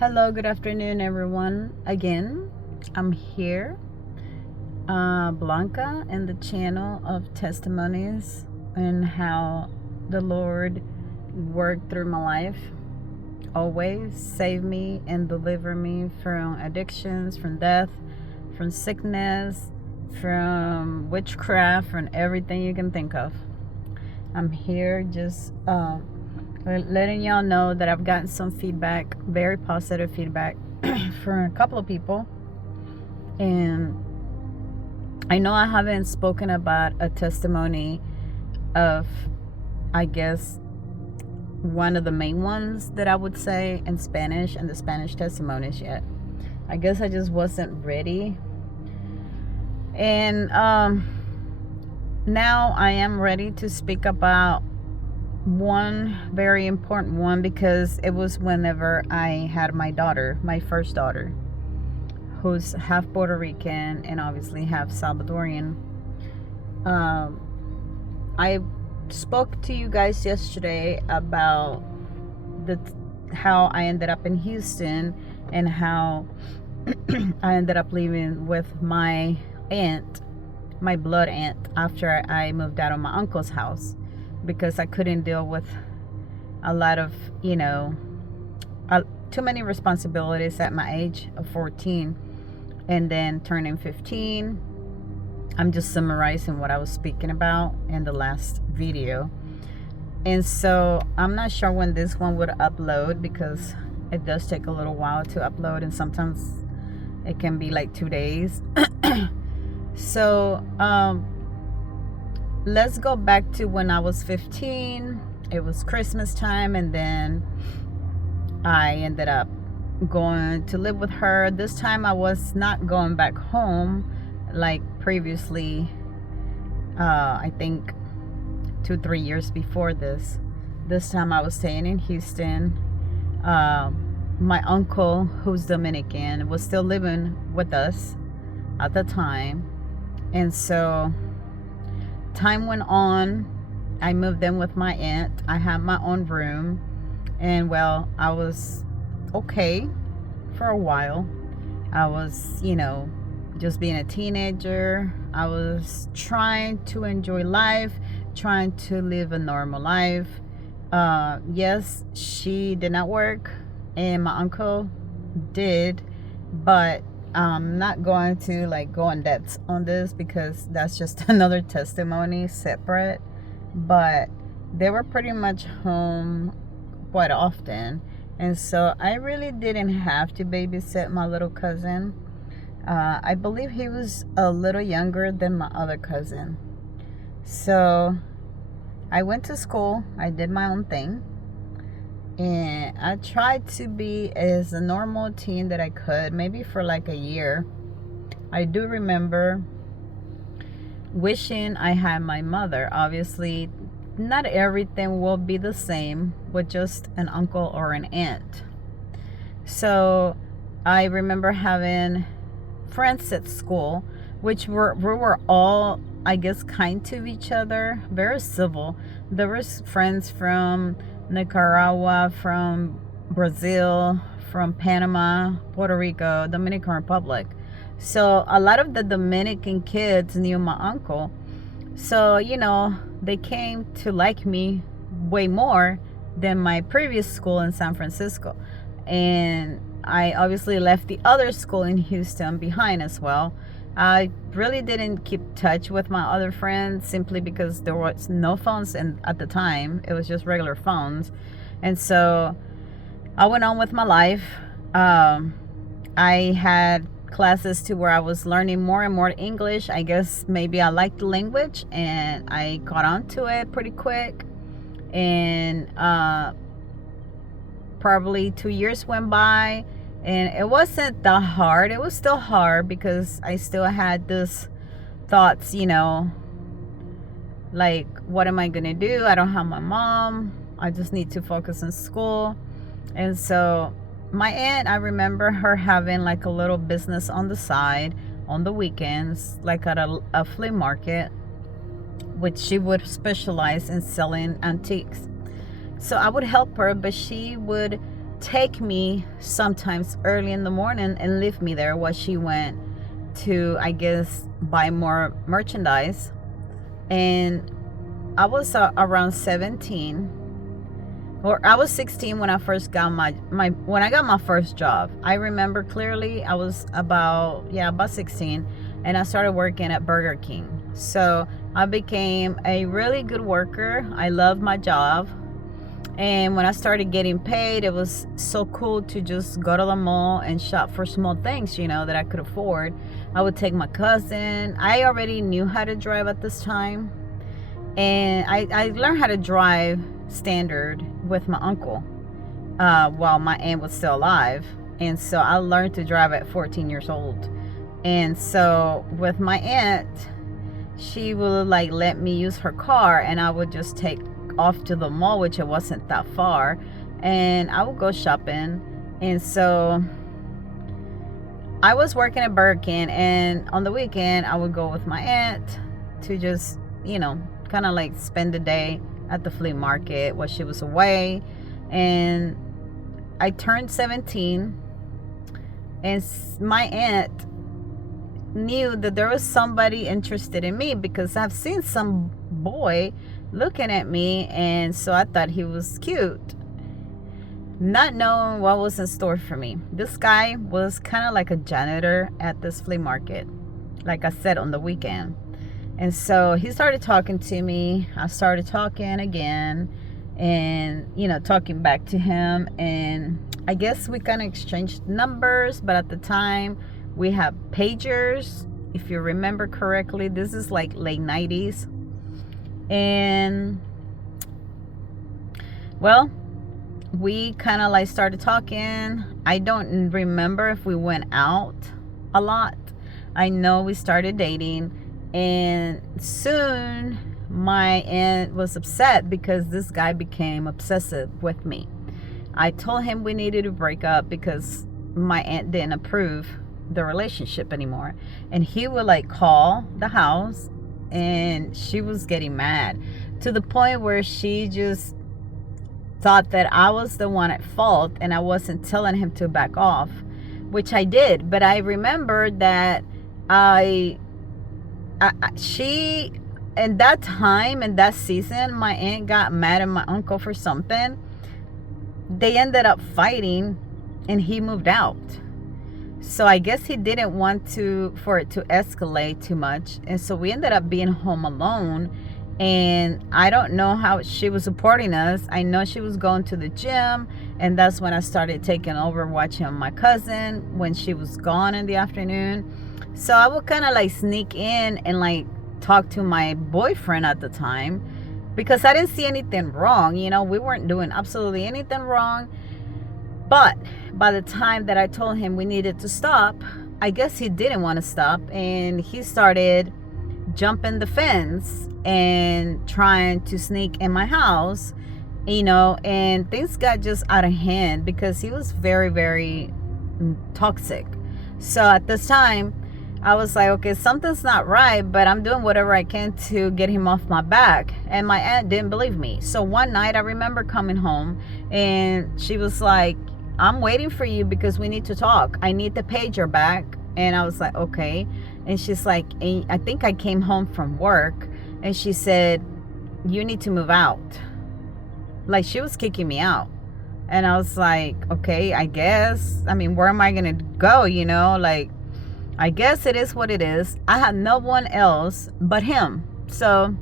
Hello, good afternoon, everyone. Again, I'm here, Blanca, in the channel of testimonies and how the Lord worked through my life. Always save me and deliver me from addictions, from death, from sickness, from witchcraft, from everything you can think of. I'm here just letting y'all know that I've gotten some feedback, very positive feedback from a couple of people. And I know I haven't spoken about a testimony of, I guess, one of the main ones that I would say in Spanish and the Spanish testimonies yet. I guess I just wasn't ready. And now I am ready to speak about one very important one, because it was whenever I had my daughter, my first daughter, who's half Puerto Rican and obviously half Salvadorian. I spoke to you guys yesterday about how I ended up in Houston and how I ended up living with my aunt, my blood aunt, after I moved out of my uncle's house, because I couldn't deal with a lot of, too many responsibilities at my age of 14 and then turning 15. I'm just summarizing what I was speaking about in the last video. And so I'm not sure when this one would upload, because it does take a little while to upload, and sometimes it can be like 2 days. So let's go back to when I was 15. It was Christmas time, and then I ended up going to live with her. This time I was not going back home like previously. I think 2-3 years before this. This time I was staying in Houston. My uncle, who's Dominican, was still living with us at the time. And so time went on. I moved in with my aunt. I had my own room. And well, I was okay for a while. I was, just being a teenager. I was trying to enjoy life, trying to live a normal life. Yes, she did not work, and my uncle did, but I'm not going to go in depth on this, because that's just another testimony separate. But they were pretty much home quite often, and so I really didn't have to babysit my little cousin. I believe he was a little younger than my other cousin. So I went to school, I did my own thing, and I tried to be as a normal teen that I could, maybe for like a year. I do remember wishing I had my mother. Obviously, not everything will be the same with just an uncle or an aunt. So I remember having friends at school, which we were all, I guess, kind to each other, very civil. There was friends from Nicaragua, from Brazil, from Panama, Puerto Rico, Dominican Republic. So a lot of the Dominican kids knew my uncle. So, they came to like me way more than my previous school in San Francisco. And I obviously left the other school in Houston behind as well. I really didn't keep touch with my other friends, simply because there was no phones, and at the time it was just regular phones. And so I went on with my life. I had classes to where I was learning more and more English. I guess maybe I liked the language, and I caught on to it pretty quick. And probably 2 years went by, and it wasn't that hard. It was still hard, because I still had this thoughts, like, what am I gonna do? I don't have my mom. I just need to focus on school. And so my aunt, I remember her having like a little business on the side on the weekends, like at a flea market, which she would specialize in selling antiques. So I would help her, but she would take me sometimes early in the morning and leave me there while she went to, I guess, buy more merchandise. And I was around 17, or I was 16 when I first got when I got my first job. I remember clearly I was about 16, and I started working at Burger King. So I became a really good worker. I loved my job. And when I started getting paid, it was so cool to just go to the mall and shop for small things, that I could afford. I would take my cousin. I already knew how to drive at this time. And I learned how to drive standard with my uncle while my aunt was still alive. And so I learned to drive at 14 years old. And so with my aunt, she would let me use her car, and I would just take off to the mall, which it wasn't that far, and I would go shopping. And so I was working at Burger King, and on the weekend I would go with my aunt to just kind of spend the day at the flea market while she was away. And I turned 17, and my aunt knew that there was somebody interested in me because I've seen some boy looking at me, and so I thought he was cute, not knowing what was in store for me. This guy was kind of like a janitor at this flea market, like I said, on the weekend. And so he started talking to me. I started talking again, and talking back to him, and I guess we kind of exchanged numbers. But at the time, we had pagers, if you remember correctly. This is late 90s. And well, we kind of started talking. I don't remember if we went out a lot. I know we started dating, and soon my aunt was upset because this guy became obsessive with me. I told him we needed to break up because my aunt didn't approve the relationship anymore, and he would call the house, and she was getting mad to the point where she just thought that I was the one at fault and I wasn't telling him to back off, which I did. But I remembered that she, in that time, in that season, my aunt got mad at my uncle for something. They ended up fighting, and he moved out. So I guess he didn't want for it to escalate too much. And so we ended up being home alone. And I don't know how she was supporting us. I know she was going to the gym. And that's when I started taking over watching my cousin when she was gone in the afternoon. So I would kind of sneak in and talk to my boyfriend at the time, because I didn't see anything wrong. We weren't doing absolutely anything wrong. But by the time that I told him we needed to stop, I guess he didn't want to stop, and he started jumping the fence and trying to sneak in my house, and things got just out of hand because he was very, very toxic. So at this time, I was like, okay, something's not right, but I'm doing whatever I can to get him off my back. And my aunt didn't believe me. So one night I remember coming home, and she was like, I'm waiting for you because we need to talk. I need the pager back. And I was like, okay. And she's like, I think I came home from work, and she said, you need to move out. She was kicking me out. And I was like, okay, I guess. I mean, where am I going to go? I guess it is what it is. I had no one else but him. So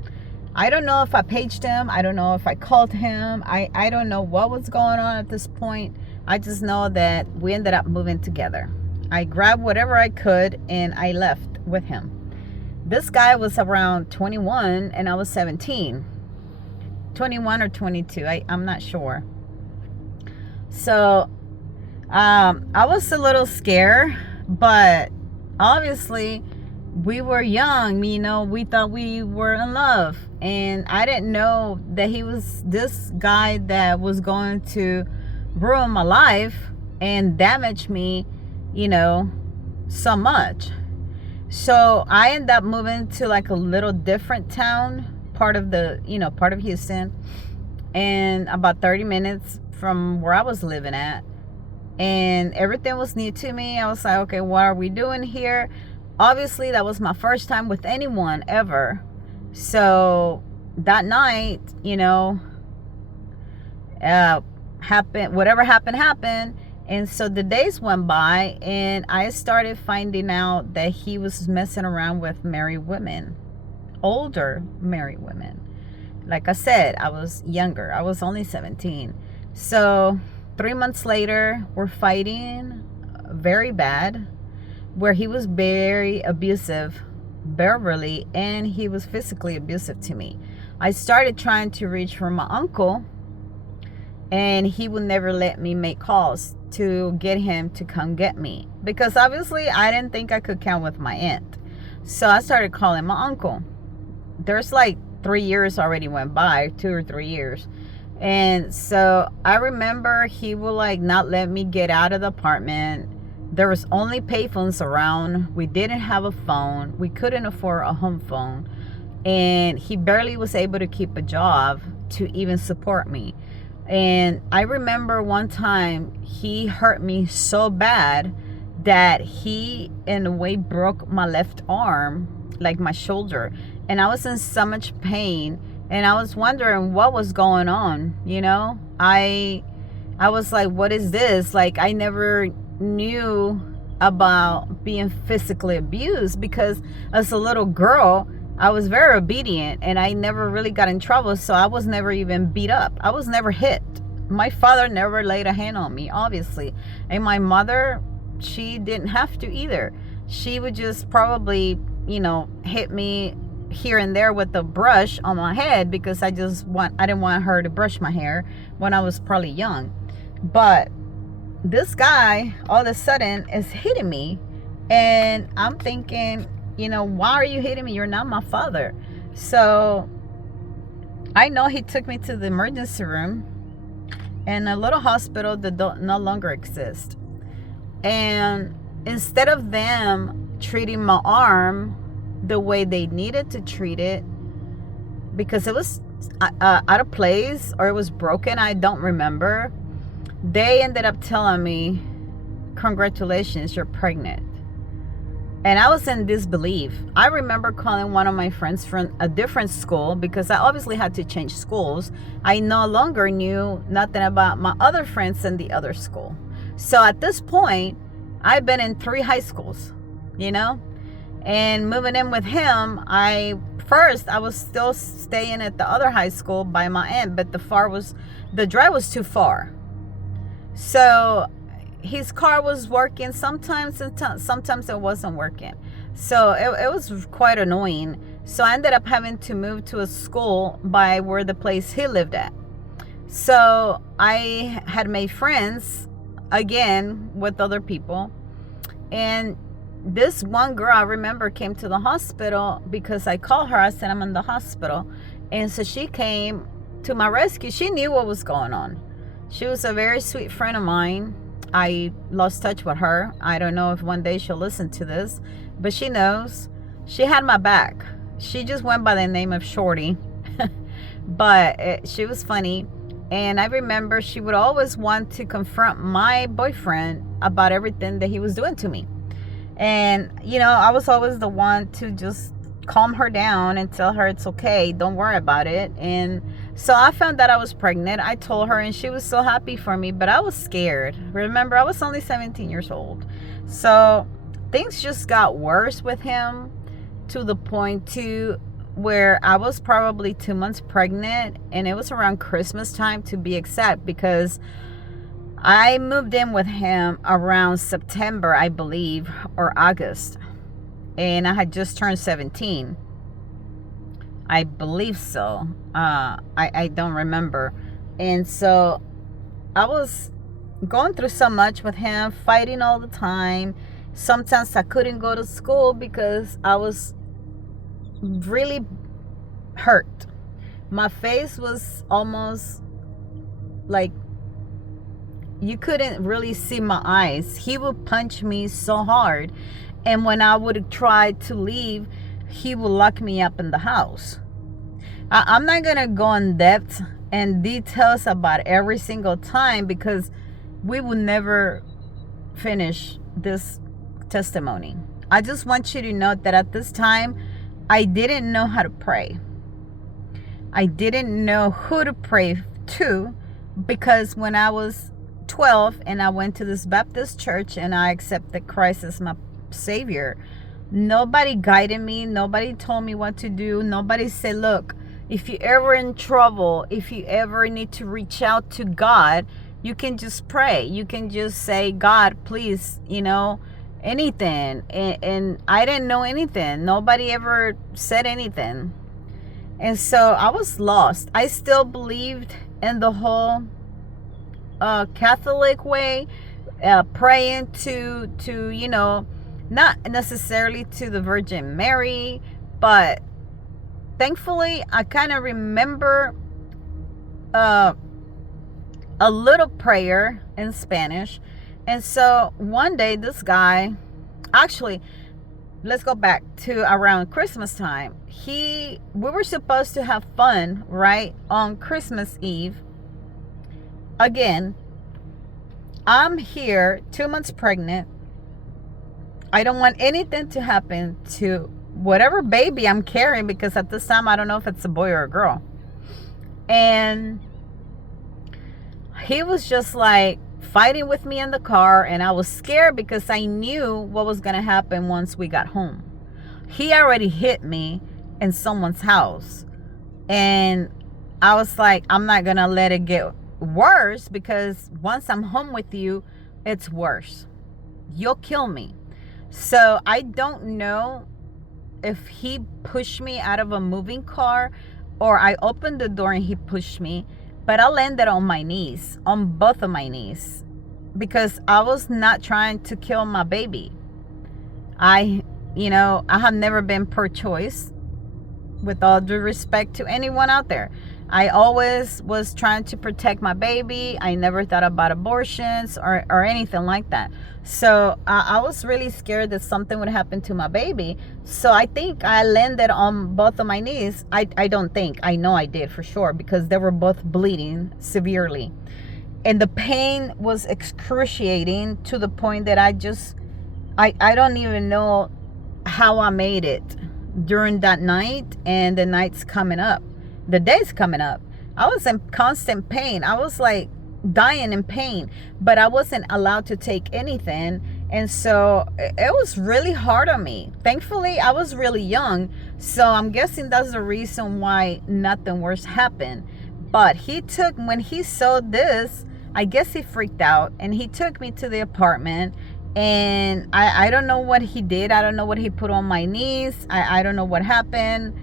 I don't know if I paged him. I don't know if I called him. I don't know what was going on at this point. I just know that we ended up moving together. I grabbed whatever I could, and I left with him. This guy was around 21, and I was 17. 21 or 22. I'm not sure. So I was a little scared, but obviously we were young. We thought we were in love, and I didn't know that he was this guy that was going to ruin my life and damage me, so much. So I ended up moving to a little different town, part of Houston, and about 30 minutes from where I was living at. and everything was new to me. I was like, okay, what are we doing here? Obviously, that was my first time with anyone ever. So that night, happened, whatever happened. And so the days went by, and I started finding out that he was messing around with married women, older married women. Like I said, I was younger. I was only 17. So 3 months later, we're fighting very bad, where he was very abusive, verbally, and he was physically abusive to me. I started trying to reach for my uncle, and he would never let me make calls to get him to come get me, because obviously I didn't think I could count with my aunt. So I started calling my uncle. There's like 3 years already went by, 2 or 3 years. And so I remember he would like not let me get out of the apartment. There was only payphones around. We didn't have a phone. We couldn't afford a home phone. And he barely was able to keep a job to even support me. And I remember one time he hurt me so bad that he in a way broke my left arm, like my shoulder. And I was in so much pain, and I was wondering what was going on. I was like, what is this? Like, I never knew about being physically abused, because as a little girl I was very obedient and I never really got in trouble, so I was never even beat up. I was never hit. My father never laid a hand on me, obviously, and my mother, she didn't have to either. She would just probably hit me here and there with a brush on my head, because I didn't want her to brush my hair when I was probably young. But this guy all of a sudden is hitting me, and I'm thinking, why are you hitting me? You're not my father. So I know he took me to the emergency room in a little hospital that no longer exists. And instead of them treating my arm the way they needed to treat it, because it was out of place or it was broken, I don't remember, they ended up telling me, congratulations, you're pregnant. And I was in disbelief. I remember calling one of my friends from a different school, because I obviously had to change schools. I no longer knew nothing about my other friends in the other school. So at this point, I've been in 3 high schools, and moving in with him, I was still staying at the other high school by my aunt, but the drive was too far. So his car was working sometimes, and sometimes it wasn't working. So it was quite annoying. So I ended up having to move to a school by where the place he lived at. So I had made friends again with other people. And this one girl, I remember, came to the hospital because I called her. I said, I'm in the hospital. And so she came to my rescue. She knew what was going on. She was a very sweet friend of mine. I lost touch with her. I don't know if one day she'll listen to this, but she knows. She had my back. She just went by the name of Shorty. But she was funny. And I remember she would always want to confront my boyfriend about everything that he was doing to me. And, I was always the one to just calm her down and tell her it's okay, don't worry about it. And so I found that I was pregnant. I told her, and she was so happy for me, but I was scared. Remember, I was only 17 years old. So things just got worse with him, to the point to where I was probably 2 months pregnant, and it was around Christmas time, to be exact, because I moved in with him around September, I believe, or August. And I had just turned 17. I believe so. I don't remember. And so I was going through so much with him, fighting all the time. Sometimes I couldn't go to school because I was really hurt. My face was almost like you couldn't really see my eyes. He would punch me so hard. And when I would try to leave, he would lock me up in the house. I'm not going to go in depth and details about every single time, because we will never finish this testimony. I just want you to know that at this time, I didn't know how to pray. I didn't know who to pray to, because when I was 12 and I went to this Baptist church and I accepted Christ as my Savior, nobody guided me. Nobody told me what to do. Nobody said, look, if you're ever in trouble, if you ever need to reach out to God, you can just pray. You can just say, God, please, anything. And I didn't know anything. Nobody ever said anything. And so I was lost. I still believed in the whole Catholic way, praying to not necessarily to the Virgin Mary, but thankfully I kind of remember a little prayer in Spanish. And so one day this guy, actually, let's go back to around Christmas time. We were supposed to have fun, right, on Christmas Eve. Again, I'm here 2 months pregnant. I don't want anything to happen to whatever baby I'm carrying, because at this time I don't know if it's a boy or a girl. And he was just like fighting with me in the car, and I was scared because I knew what was going to happen once we got home. He already hit me in someone's house, and I was like, I'm not going to let it get worse, because once I'm home with you, it's worse. You'll kill me. So I don't know if he pushed me out of a moving car or I opened the door and he pushed me, but I landed on my knees, on both of my knees, because I was not trying to kill my baby. I have never been pro-choice, with all due respect to anyone out there. I always was trying to protect my baby. I never thought about abortions or anything like that. So I was really scared that something would happen to my baby. So I think I landed on both of my knees. I don't think. I know I did for sure, because they were both bleeding severely. And the pain was excruciating to the point that I don't even know how I made it during that night and the nights coming up. The days coming up, I was in constant pain. I was like dying in pain, but I wasn't allowed to take anything. And so it was really hard on me. Thankfully, I was really young, so I'm guessing that's the reason why nothing worse happened. But when he saw this, I guess he freaked out, and he took me to the apartment. And I don't know what he did. I don't know what he put on my knees. I don't know what happened.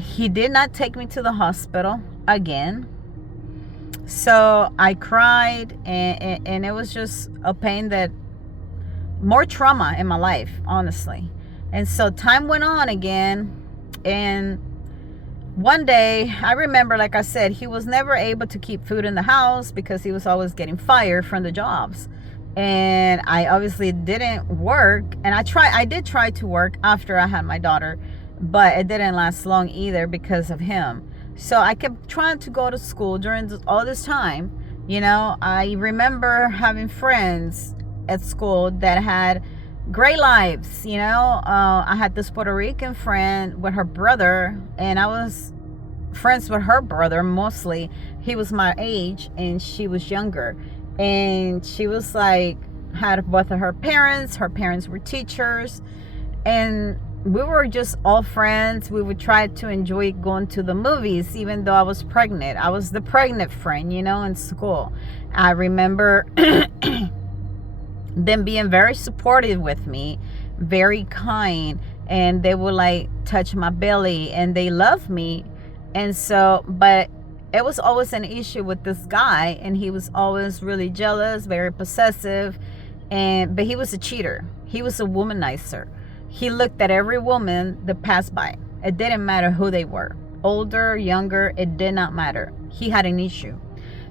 He did not take me to the hospital again. So I cried, and it was just a pain that, more trauma in my life, honestly. And so time went on again. And one day, I remember, like I said, he was never able to keep food in the house because he was always getting fired from the jobs. And I obviously didn't work. And I did try to work after I had my daughter, but it didn't last long either because of him. So I kept trying to go to school during all this time. I remember having friends at school that had great lives. I had this Puerto Rican friend with her brother, and I was friends with her brother mostly. He was my age and she was younger. And she was like, had both of her parents were teachers, and we were just all friends. We would try to enjoy going to the movies, even though I was pregnant. I was the pregnant friend, in school. I remember them being very supportive with me, very kind, and they would like touch my belly, and they loved me. And so, but it was always an issue with this guy, and he was always really jealous, very possessive, but he was a cheater. He was a womanizer. He looked at every woman that passed by. It didn't matter who they were, older, younger, it did not matter. He had an issue.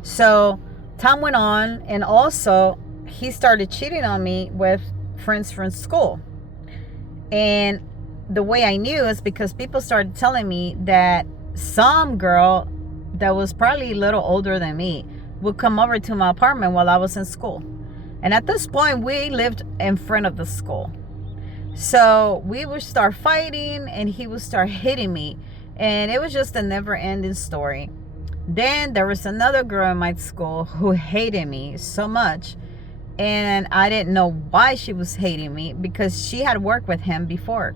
So time went on, and also he started cheating on me with friends from school. And the way I knew is because people started telling me that some girl that was probably a little older than me would come over to my apartment while I was in school. And at this point, we lived in front of the school. So we would start fighting and he would start hitting me. And it was just a never ending story. Then there was another girl in my school who hated me so much. And I didn't know why she was hating me, because she had worked with him before.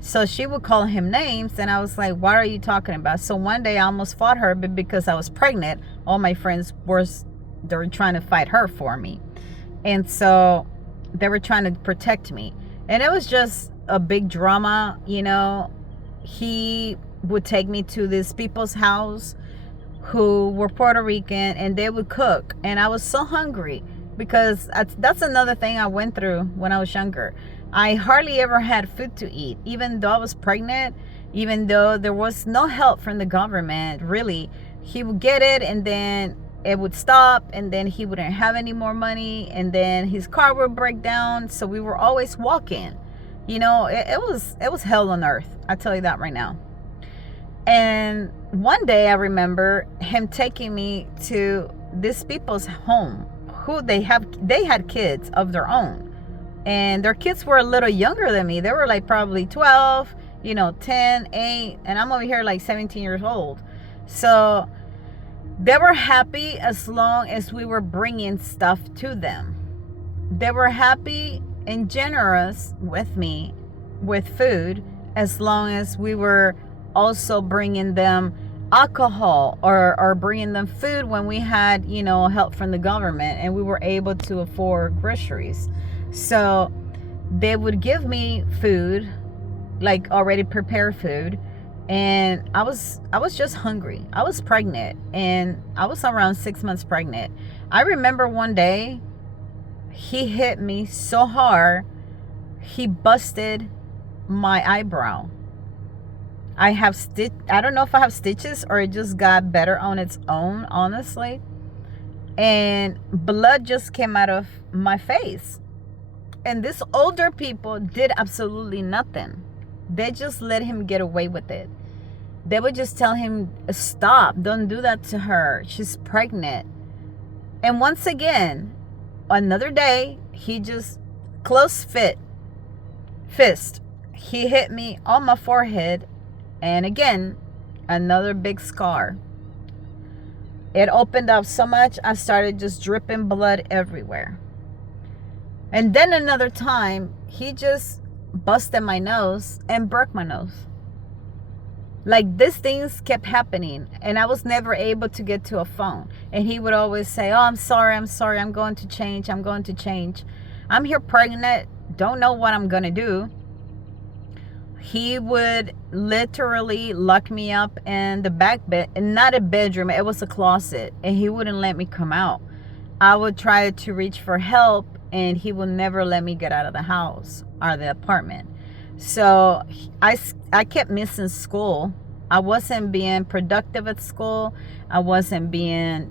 So she would call him names, and I was like, what are you talking about? So one day I almost fought her, but because I was pregnant, all my friends they were trying to fight her for me. And so they were trying to protect me. And it was just a big drama, you know. He would take me to these people's house who were Puerto Rican, and they would cook. And I was so hungry, because that's another thing I went through when I was younger. I hardly ever had food to eat, even though I was pregnant, even though there was no help from the government, really. He would get it, and then it would stop, and then he wouldn't have any more money, and then his car would break down. So we were always walking. You know, it was hell on earth. I tell you that right now. And one day I remember him taking me to this people's home who they had kids of their own. And their kids were a little younger than me. They were like probably 12, 10, 8, and I'm over here like 17 years old. So they were happy as long as we were bringing stuff to them. They were happy and generous with me with food, as long as we were also bringing them alcohol or bringing them food when we had, help from the government and we were able to afford groceries. So they would give me food, like already prepared food, and I was just hungry. I was pregnant, and I was around 6 months pregnant. I remember one day he hit me so hard, he busted my eyebrow. I don't know if I have stitches or it just got better on its own, honestly. And blood just came out of my face. And these older people did absolutely nothing. They just let him get away with it. They would just tell him, stop, don't do that to her. She's pregnant. And once again, another day, he just fist. He hit me on my forehead. And again, another big scar. It opened up so much, I started just dripping blood everywhere. And then another time, he just busted my nose and broke my nose. Like, these things kept happening, and I was never able to get to a phone. And he would always say, oh, I'm sorry, I'm going to change. I'm here pregnant, don't know what I'm going to do. He would literally lock me up in the back bed, not a bedroom, it was a closet, and he wouldn't let me come out. I would try to reach for help, and he would never let me get out of the house or the apartment. So I kept missing school. I wasn't being productive at school. I wasn't being,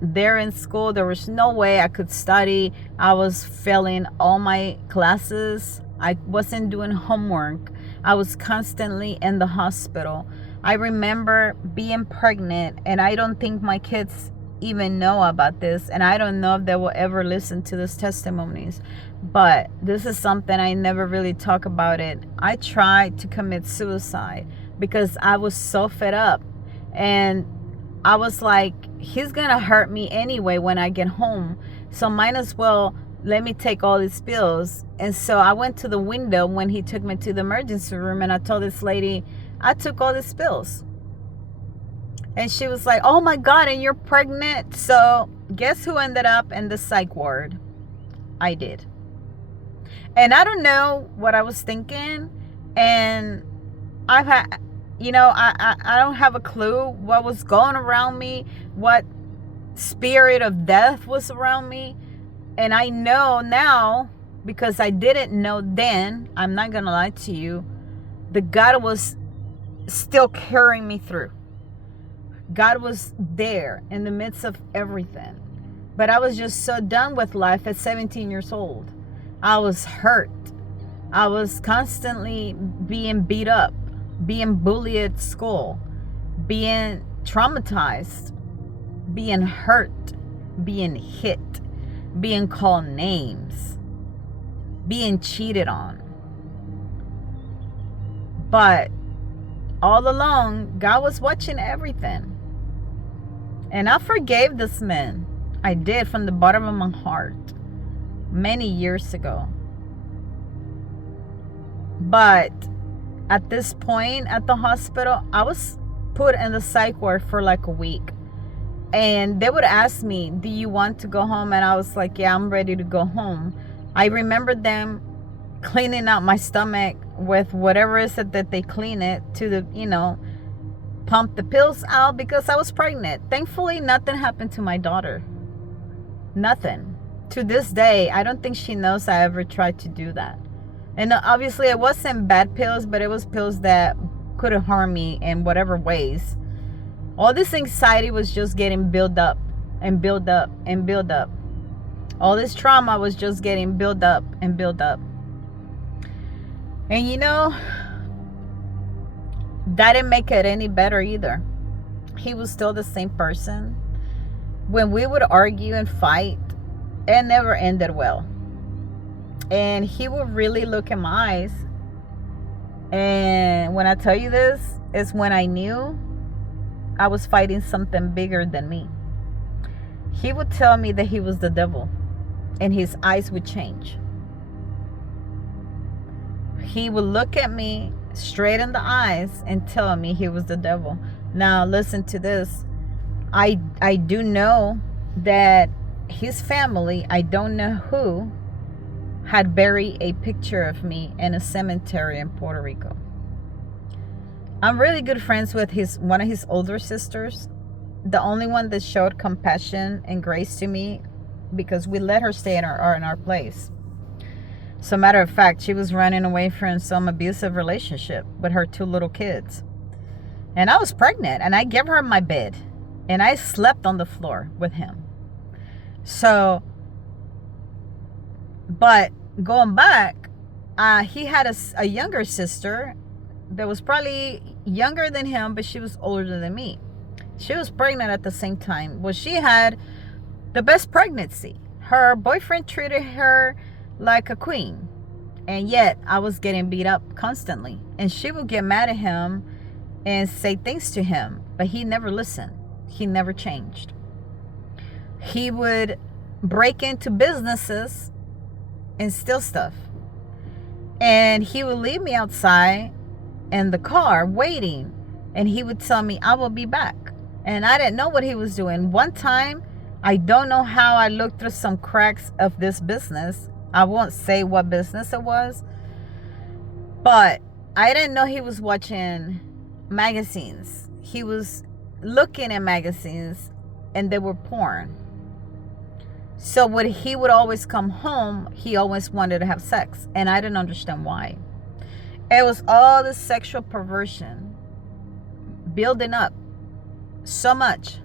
there in school. There was no way I could study. I was failing all my classes. I wasn't doing homework. I was constantly in the hospital. I remember being pregnant, and I don't think my kids even know about this, and I don't know if they will ever listen to these testimonies, but this is something I never really talk about it. I tried to commit suicide because I was so fed up, and I was like, he's gonna hurt me anyway when I get home, so might as well let me take all these pills. And so I went to the window when he took me to the emergency room, and I told this lady, I took all these pills. And she was like, oh my God, and you're pregnant? So guess who ended up in the psych ward? I did. And I don't know what I was thinking. And I've had, I don't have a clue what was going around me, what spirit of death was around me. And I know now, because I didn't know then, I'm not going to lie to you, that God was still carrying me through. God was there in the midst of everything. But I was just so done with life at 17 years old. I was hurt. I was constantly being beat up, being bullied at school, being traumatized, being hurt, being hit, being called names, being cheated on. But all along, God was watching everything. And I forgave this man. I did, from the bottom of my heart, many years ago. But at this point at the hospital, I was put in the psych ward for like a week. And they would ask me, do you want to go home? And I was like, yeah, I'm ready to go home. I remember them cleaning out my stomach with whatever is it that they clean it to, the pump the pills out, because I was pregnant. Thankfully, nothing happened to my daughter. Nothing. To this day, I don't think she knows I ever tried to do that. And obviously, it wasn't bad pills, but it was pills that could have harmed me in whatever ways. All this anxiety was just getting built up and built up and built up. All this trauma was just getting built up and built up. And that didn't make it any better either. He was still the same person. When we would argue and fight, it never ended well. And he would really look in my eyes. And when I tell you this, it's when I knew I was fighting something bigger than me. He would tell me that he was the devil, and his eyes would change. He would look at me straight in the eyes and tell me he was the devil. Now, listen to this. I do know that his family, I don't know who, had buried a picture of me in a cemetery in Puerto Rico. I'm really good friends with one of his older sisters, the only one that showed compassion and grace to me, because we let her stay in our place. So, matter of fact, she was running away from some abusive relationship with her 2 little kids. And I was pregnant, and I gave her my bed, and I slept on the floor with him. So, but going back, he had a younger sister that was probably younger than him, but she was older than me. She was pregnant at the same time. Well, she had the best pregnancy. Her boyfriend treated her like a queen, and yet I was getting beat up constantly. And she would get mad at him and say things to him, but he never listened. He never changed. He would break into businesses and steal stuff, and he would leave me outside in the car waiting, and he would tell me, I will be back. And I didn't know what he was doing. One time, I don't know how I looked through some cracks of this business. I won't say what business it was, but I didn't know he was watching magazines. He was looking at magazines, and they were porn. So when he would always come home, he always wanted to have sex, and I didn't understand why. It was all this sexual perversion building up so much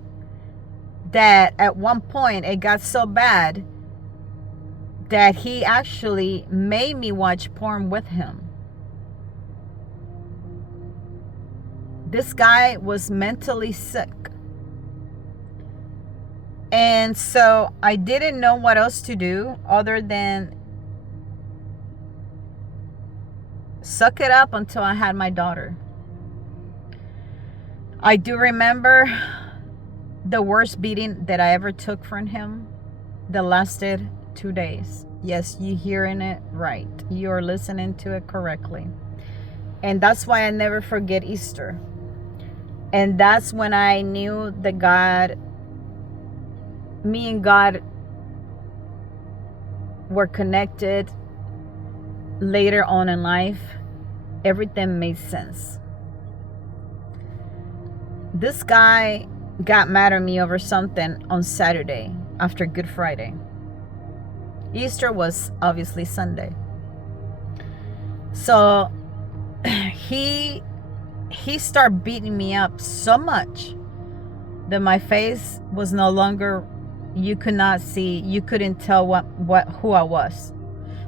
that at one point it got so bad that he actually made me watch porn with him. This guy was mentally sick. And so I didn't know what else to do other than suck it up until I had my daughter. I do remember the worst beating that I ever took from him that lasted 2 days. Yes, you're hearing it right. You're listening to it correctly. And that's why I never forget Easter. And that's when I knew that me and God were connected. Later on in life, everything made sense. This guy got mad at me over something on Saturday after Good Friday. Easter was obviously Sunday. So he started beating me up so much that my face was no longer, you could not see, you couldn't tell who I was.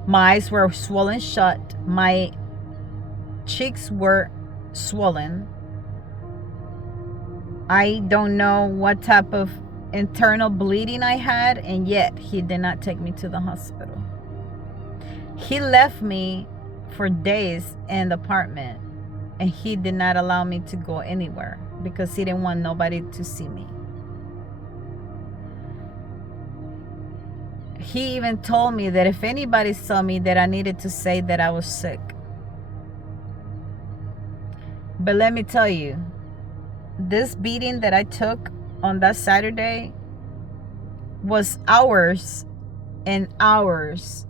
My eyes were swollen shut. My cheeks were swollen. I don't know what type of internal bleeding I had, and yet he did not take me to the hospital. He left me for days in the apartment, and he did not allow me to go anywhere because he didn't want nobody to see me. He even told me that if anybody saw me, that I needed to say that I was sick. But let me tell you, this beating that I took on that Saturday was hours and hours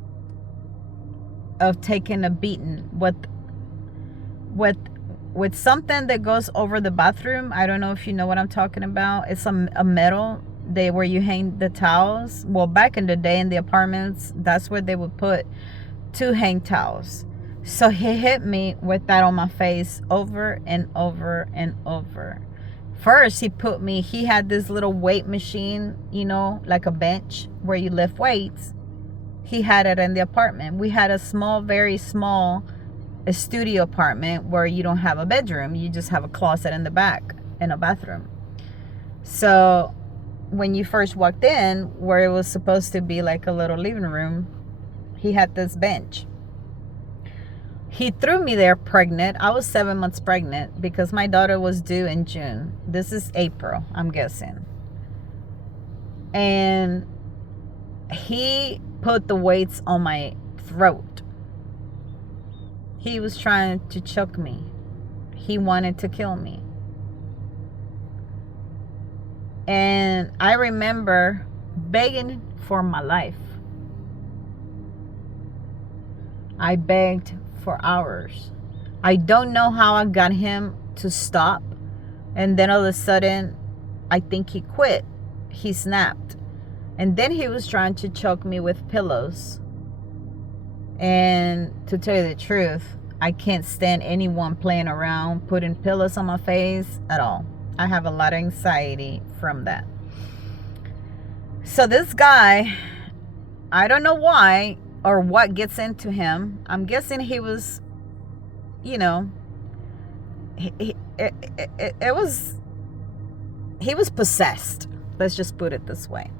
of taking a beating with something that goes over the bathroom. I don't know if you know what I'm talking about. It's a metal where you hang the towels. Well, back in the day in the apartments, that's where they would put to hang towels. So he hit me with that on my face over and over and over. First, he had this little weight machine, like a bench where you lift weights. He had it in the apartment. We had a small, very small studio apartment where you don't have a bedroom. You just have a closet in the back and a bathroom. So when you first walked in, where it was supposed to be like a little living room, he had this bench. He threw me there pregnant. I was 7 months pregnant because my daughter was due in June. This is April, I'm guessing. And he put the weights on my throat. He was trying to choke me. He wanted to kill me. And I remember begging for my life. I begged for hours. I don't know how I got him to stop. And then all of a sudden, I think he quit. He snapped. And then he was trying to choke me with pillows. And to tell you the truth, I can't stand anyone playing around, putting pillows on my face at all. I have a lot of anxiety from that. So this guy, I don't know why or what gets into him. I'm guessing he was, he was possessed. Let's just put it this way.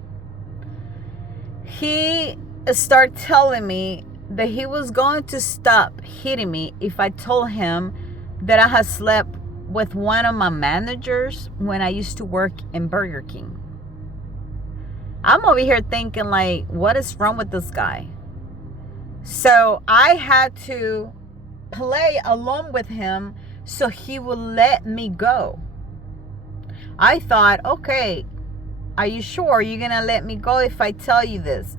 He started telling me that he was going to stop hitting me if I told him that I had slept with one of my managers when I used to work in Burger King. I'm over here thinking, like, what is wrong with this guy? So I had to play along with him so he would let me go. I thought, okay, are you sure you're going to let me go if I tell you this?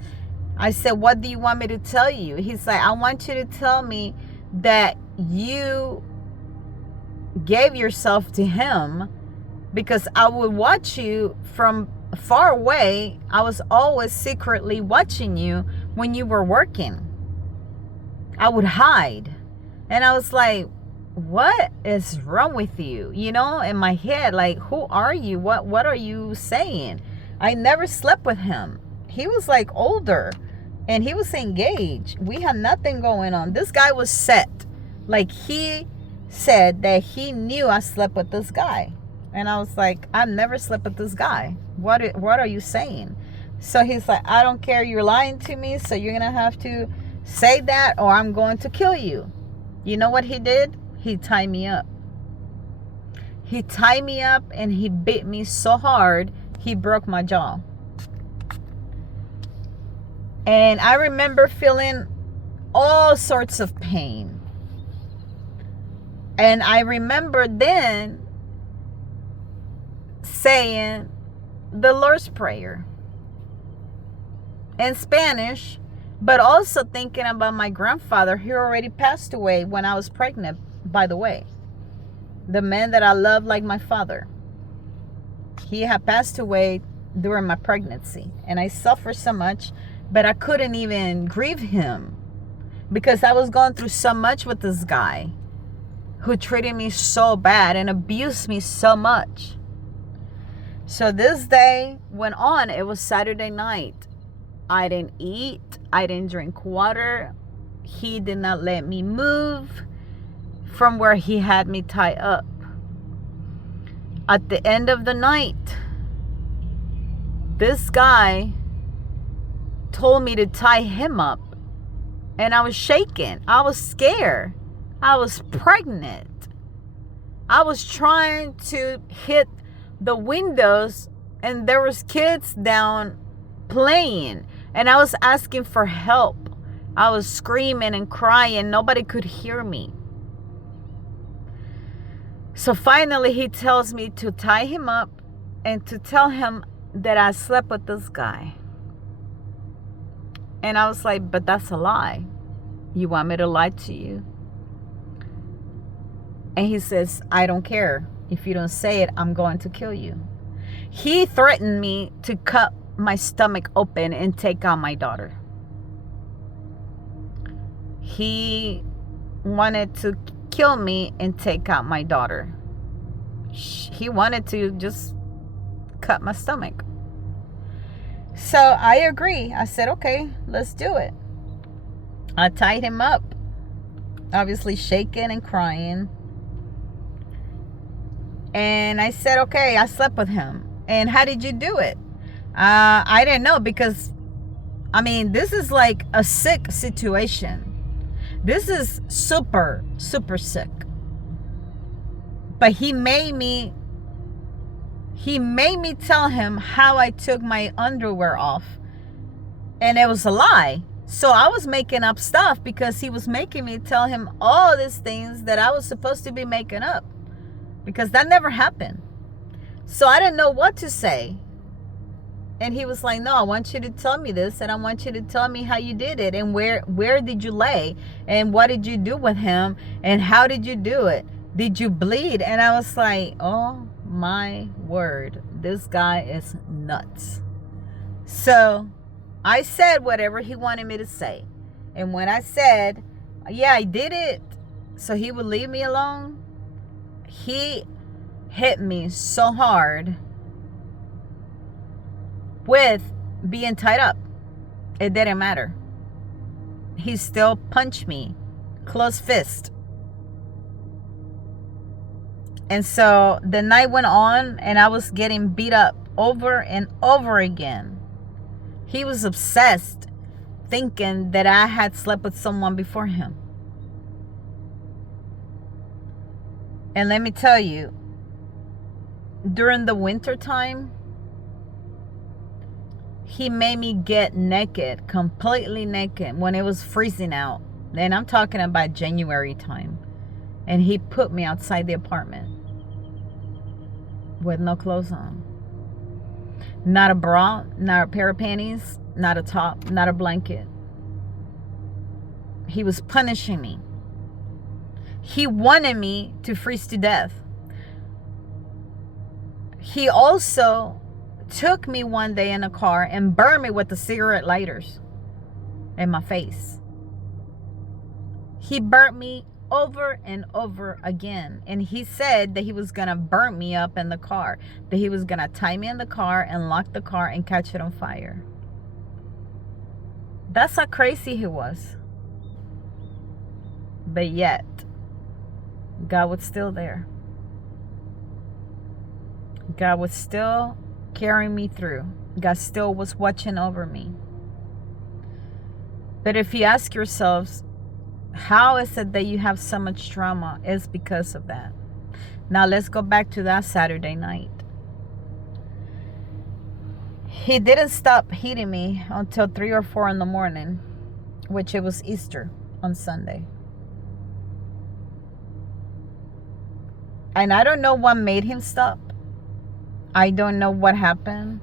I said, what do you want me to tell you? He's like, I want you to tell me that you gave yourself to him because I would watch you from far away. I was always secretly watching you when you were working. I would hide. And I was like, what is wrong with you? In my head, like, who are you? What are you saying? I never slept with him. He was like older and he was engaged. We had nothing going on. This guy was set. Like, he said that he knew I slept with this guy. And I was like, I never slept with this guy. What are you saying? So he's like, I don't care. You're lying to me. So you're going to have to say that or I'm going to kill you. You know what he did? He tied me up. He tied me up and he beat me so hard, he broke my jaw. And I remember feeling all sorts of pain. And I remember then saying the Lord's Prayer in Spanish, but also thinking about my grandfather who already passed away when I was pregnant, by the way. The man that I love like my father. He had passed away during my pregnancy. And I suffered so much, but I couldn't even grieve him because I was going through so much with this guy who treated me so bad and abused me so much. So this day went on. It was Saturday night. I didn't eat. I didn't drink water. He did not let me move from where he had me tied up. At the end of the night, this guy told me to tie him up. And I was shaking. I was scared. I was pregnant. I was trying to hit the windows and there was kids down playing. And I was asking for help. I was screaming and crying. Nobody could hear me. So finally he tells me to tie him up and to tell him that I slept with this guy. And I was like, but that's a lie. You want me to lie to you? And he says, I don't care. If you don't say it, I'm going to kill you. He threatened me to cut my stomach open and take out my daughter. He wanted to kill me and take out my daughter. He wanted to just cut my stomach. So I agree. I said, okay, let's do it. I tied him up, obviously shaking and crying. And I said, okay, I slept with him. And how did you do it? I didn't know, because, I mean, this is like a sick situation. This is super, super sick. But he made me tell him how I took my underwear off. And it was a lie. So I was making up stuff because he was making me tell him all these things that I was supposed to be making up. Because that never happened. So I didn't know what to say. And he was like, no, I want you to tell me this. And I want you to tell me how you did it. And where did you lay? And what did you do with him? And how did you do it? Did you bleed? And I was like, oh my word. This guy is nuts. So I said whatever he wanted me to say. And when I said, yeah, I did it, so he would leave me alone, he hit me so hard with being tied up. It didn't matter. He still punched me, closed fist. And so the night went on and I was getting beat up over and over again. He was obsessed, thinking that I had slept with someone before him. And let me tell you, during the winter time, he made me get naked, completely naked, when it was freezing out. And I'm talking about January time. And he put me outside the apartment with no clothes on. Not a bra, not a pair of panties, not a top, not a blanket. He was punishing me. He wanted me to freeze to death. He also took me one day in a car and burned me with the cigarette lighters in my face. He burnt me over and over again. And he said that he was going to burn me up in the car. That he was going to tie me in the car and lock the car and catch it on fire. That's how crazy he was. But yet, God was still there. God was still carrying me through. God still was watching over me. But if you ask yourselves, how is it that you have so much trauma? It's because of that. Now let's go back to that Saturday night. He didn't stop hitting me until 3 or 4 in the morning, which it was Easter on Sunday. And I don't know what made him stop. I don't know what happened.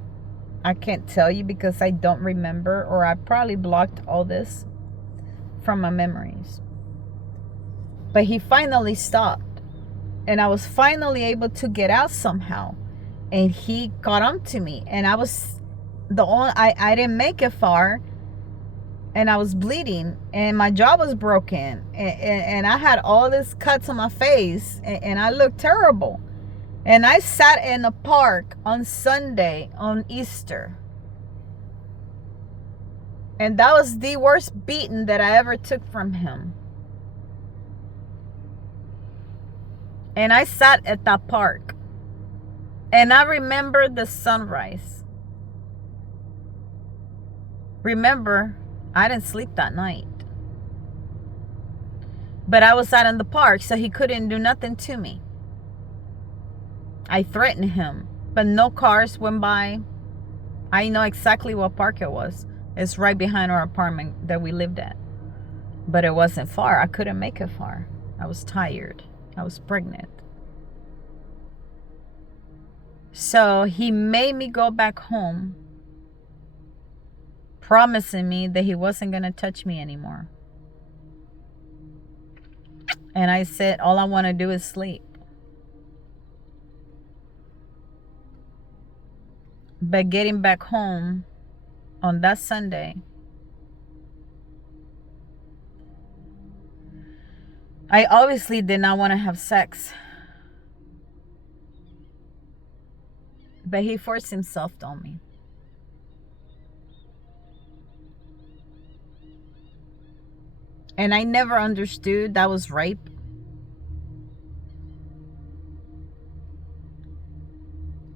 I can't tell you because I don't remember, or I probably blocked all this from my memories. But he finally stopped. And I was finally able to get out somehow. And he caught on to me. And I was I didn't make it far. And I was bleeding. And my jaw was broken. And I had all these cuts on my face. And I looked terrible. And I sat in a park on Sunday on Easter. And that was the worst beating that I ever took from him. And I sat at that park. And I remember the sunrise. Remember, I didn't sleep that night. But I was out in the park, so he couldn't do nothing to me. I threatened him, but no cars went by. I know exactly what park it was. It's right behind our apartment that we lived at. But it wasn't far. I couldn't make it far. I was tired. I was pregnant. So he made me go back home, promising me that he wasn't going to touch me anymore. And I said, all I want to do is sleep. But getting back home on that Sunday, I obviously did not want to have sex. But he forced himself on me. And I never understood that was rape.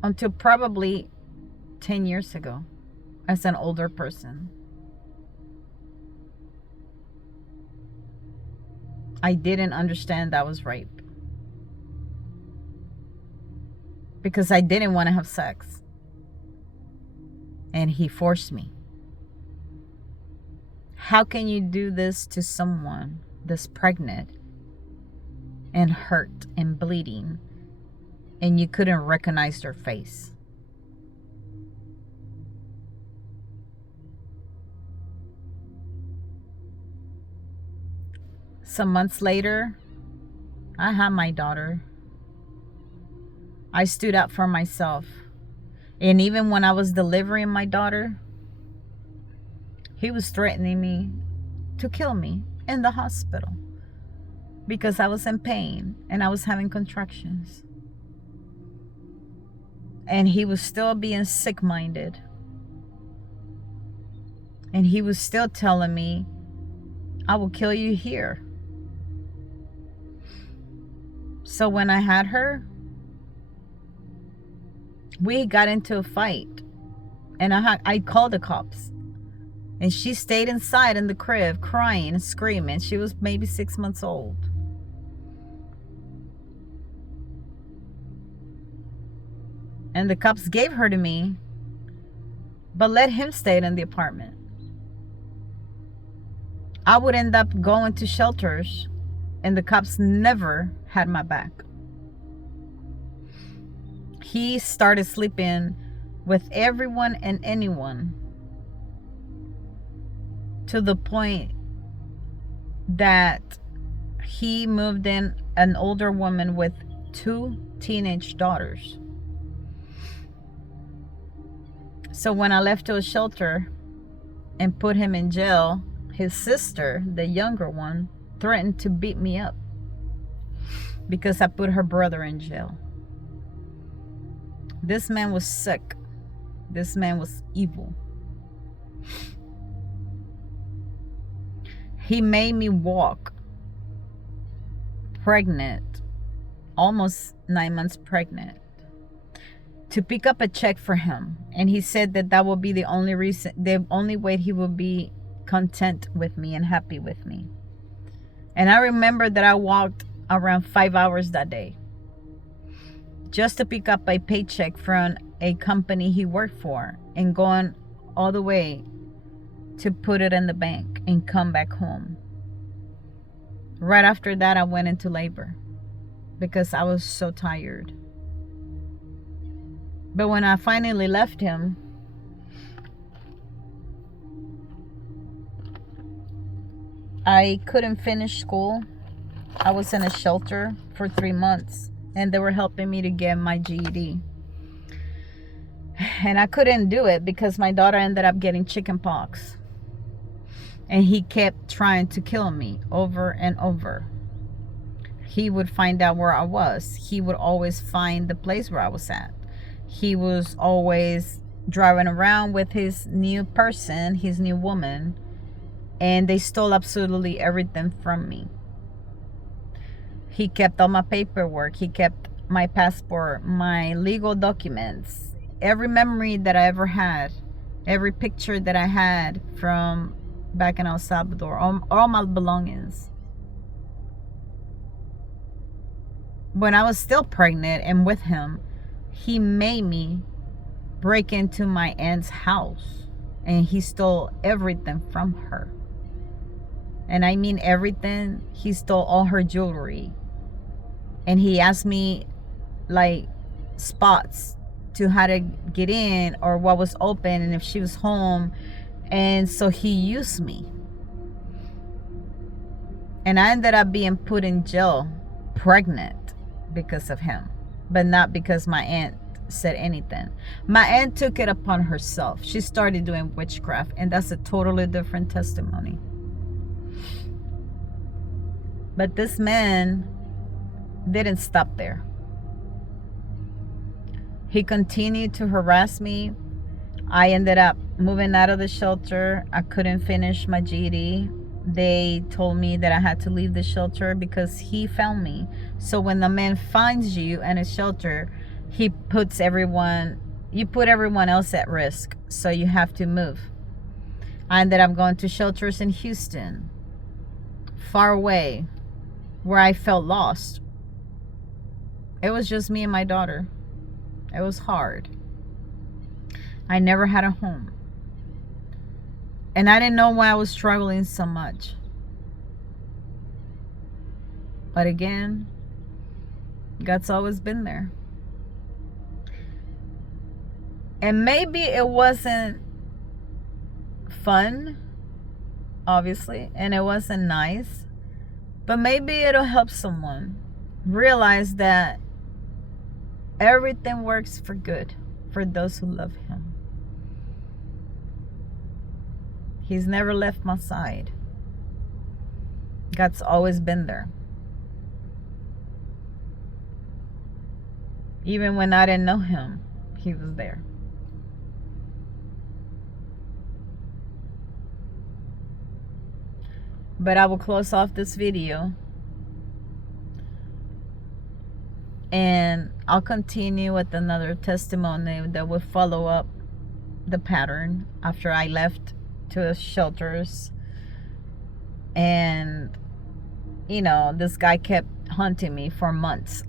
Until probably 10 years ago, as an older person. I didn't understand that was rape. Because I didn't want to have sex. And he forced me. How can you do this to someone that's pregnant and hurt and bleeding and you couldn't recognize their face? Some months later, I had my daughter. I stood up for myself. And even when I was delivering my daughter, he was threatening me to kill me in the hospital because I was in pain and I was having contractions. And he was still being sick-minded. And he was still telling me, I will kill you here. So when I had her, we got into a fight. And I called the cops. And she stayed inside in the crib crying and screaming. She was maybe 6 months old. And the cops gave her to me, but let him stay in the apartment. I would end up going to shelters, and the cops never had my back. He started sleeping with everyone and anyone, to the point that he moved in an older woman with 2 teenage daughters. So when I left to a shelter and put him in jail, his sister, the younger one, threatened to beat me up because I put her brother in jail. This man was sick. This man was evil. He made me walk pregnant, almost 9 months pregnant, to pick up a check for him. And he said that that would be the only reason, the only way he would be content with me and happy with me. And I remember that I walked around 5 hours that day just to pick up a paycheck from a company he worked for, and going all the way to put it in the bank and come back home. Right after that, I went into labor because I was so tired. But when I finally left him, I couldn't finish school. I was in a shelter for 3 months, and they were helping me to get my GED. And I couldn't do it because my daughter ended up getting chicken pox. And he kept trying to kill me over and over. He would find out where I was. He would always find the place where I was at. He was always driving around with his new person, his new woman, and they stole absolutely everything from me. He kept all my paperwork. He kept my passport, my legal documents, every memory that I ever had. Every picture that I had from back in El Salvador, all my belongings. When I was still pregnant and with him, he made me break into my aunt's house, and he stole everything from her. And I mean everything. He stole all her jewelry, and he asked me like spots to how to get in or what was open and if she was home. And so he used me, and I ended up being put in jail pregnant because of him, but not because my aunt said anything. My aunt took it upon herself. She started doing witchcraft, and that's a totally different testimony. But this man didn't stop there. He continued to harass me. I ended up moving out of the shelter. I couldn't finish my GED. They told me that I had to leave the shelter because he found me. So when the man finds you in a shelter, he puts everyone, you put everyone else at risk. So you have to move. I ended up going to shelters in Houston, far away, where I felt lost. It was just me and my daughter. It was hard. I never had a home. And I didn't know why I was struggling so much. But again, God's always been there. And maybe it wasn't fun, obviously, and it wasn't nice, but maybe it'll help someone realize that everything works for good for those who love him. He's never left my side. God's always been there. Even when I didn't know him, he was there. But I will close off this video, and I'll continue with another testimony that will follow up the pattern after I left to shelters. And this guy kept hunting me for months.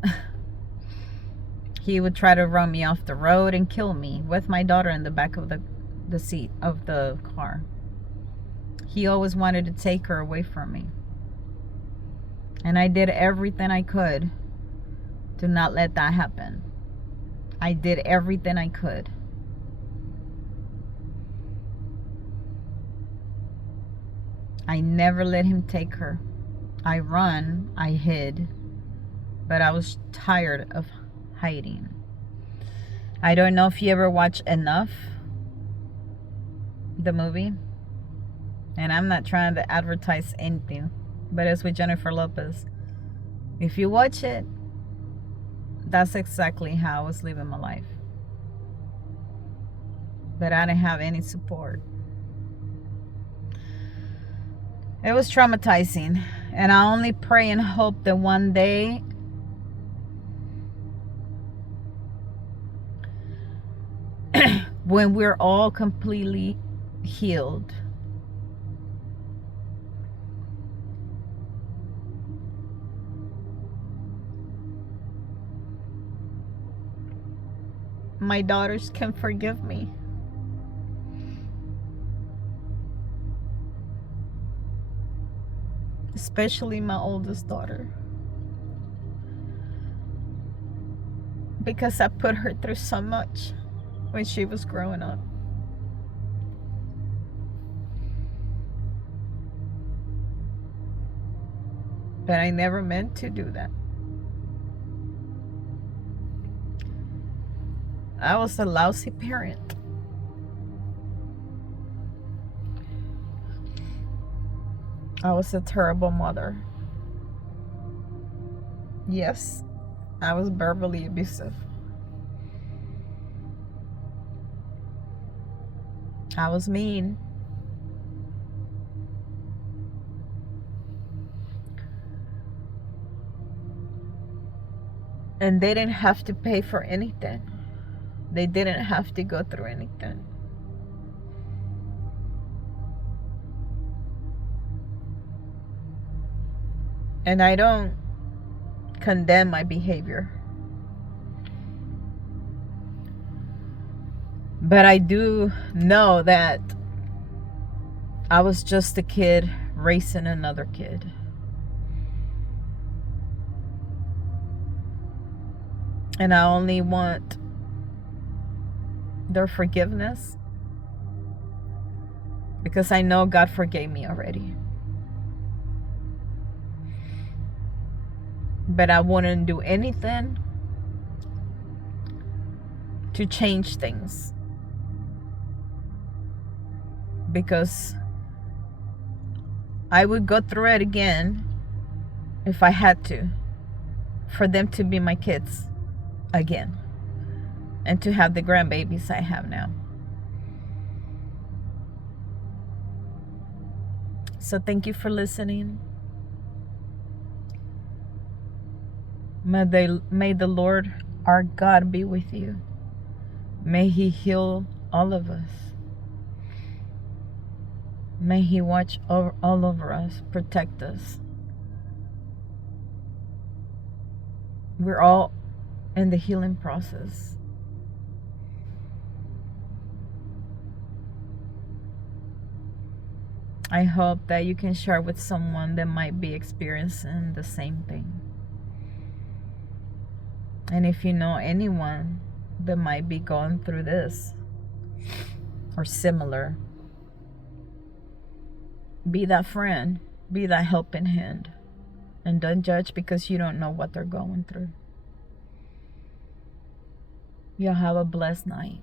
He would try to run me off the road and kill me with my daughter in the back of the seat of the car. He always wanted to take her away from me, and I did everything I could to not let that happen. I did everything I could. I never let him take her. I hid, but I was tired of hiding. I don't know if you ever watch Enough, the movie, and I'm not trying to advertise anything, but it's with Jennifer Lopez. If you watch it, that's exactly how I was living my life. But I didn't have any support. It was traumatizing, and I only pray and hope that one day when we're all completely healed, my daughters can forgive me. Especially my oldest daughter, because I put her through so much when she was growing up. But I never meant to do that. I was a lousy parent. I was a terrible mother. Yes, I was verbally abusive. I was mean. And they didn't have to pay for anything. They didn't have to go through anything. And I don't condemn my behavior. But I do know that I was just a kid racing another kid. And I only want their forgiveness because I know God forgave me already. But I wouldn't do anything to change things, because I would go through it again if I had to, for them to be my kids again and to have the grandbabies I have now. So thank you for listening. May the Lord our God be with you. May He heal all of us. May He watch over all over us, protect us. We're all in the healing process. I hope that you can share with someone that might be experiencing the same thing. And if you know anyone that might be going through this or similar, be that friend, be that helping hand, and don't judge because you don't know what they're going through. You'll have a blessed night.